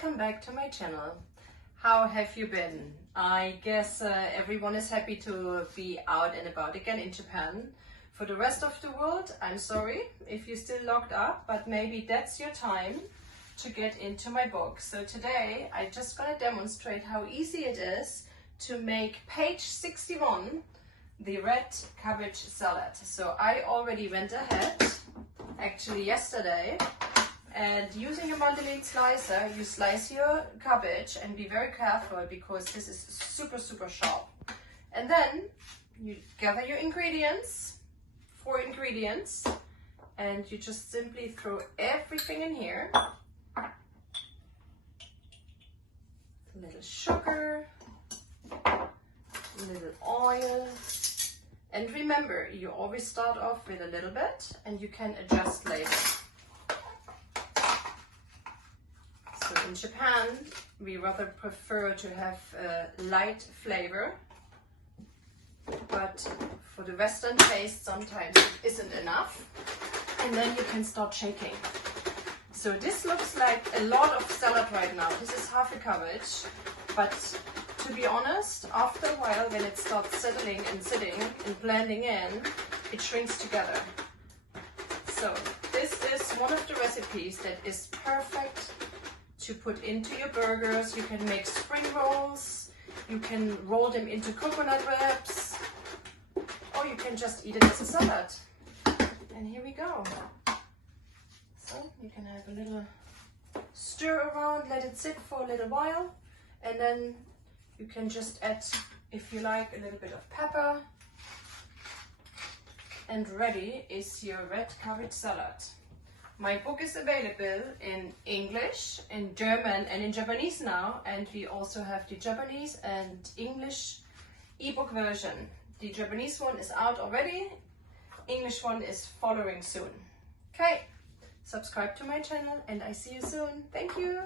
welcome back to my channel. How have you been? I guess everyone is happy to be out and about again in Japan. For the rest of the world, I'm sorry if you're still locked up, but maybe that's your time to get into my book. So today I just gonna demonstrate how easy it is to make page 61, the red cabbage salad. So I already went ahead, actually yesterday, and using a mandolin slicer, you slice your cabbage and be very careful because this is super sharp. And then you gather your ingredients, 4 ingredients, and you just simply throw everything in here. A little sugar, a little oil, and remember, you always start off with a little bit and you can adjust later. So in Japan, we rather prefer to have a light flavor, but for the Western taste, sometimes it isn't enough. And then you can start shaking. So this looks like a lot of salad right now. This is half a cabbage, but to be honest, after a while, when it starts settling and sitting and blending in, it shrinks together. So this is one of the recipes that is perfect to put into your burgers. You can make spring rolls, you can roll them into coconut wraps, or you can just eat it as a salad. And here we go. So you can have a little stir around, let it sit for a little while, and then you can just add, if you like, a little bit of pepper, and ready is your red cabbage salad. My book is available in English, in German and in Japanese now, and we also have the Japanese and English ebook version. The Japanese one is out already, English one is following soon. Okay, subscribe to my channel and I see you soon. Thank you.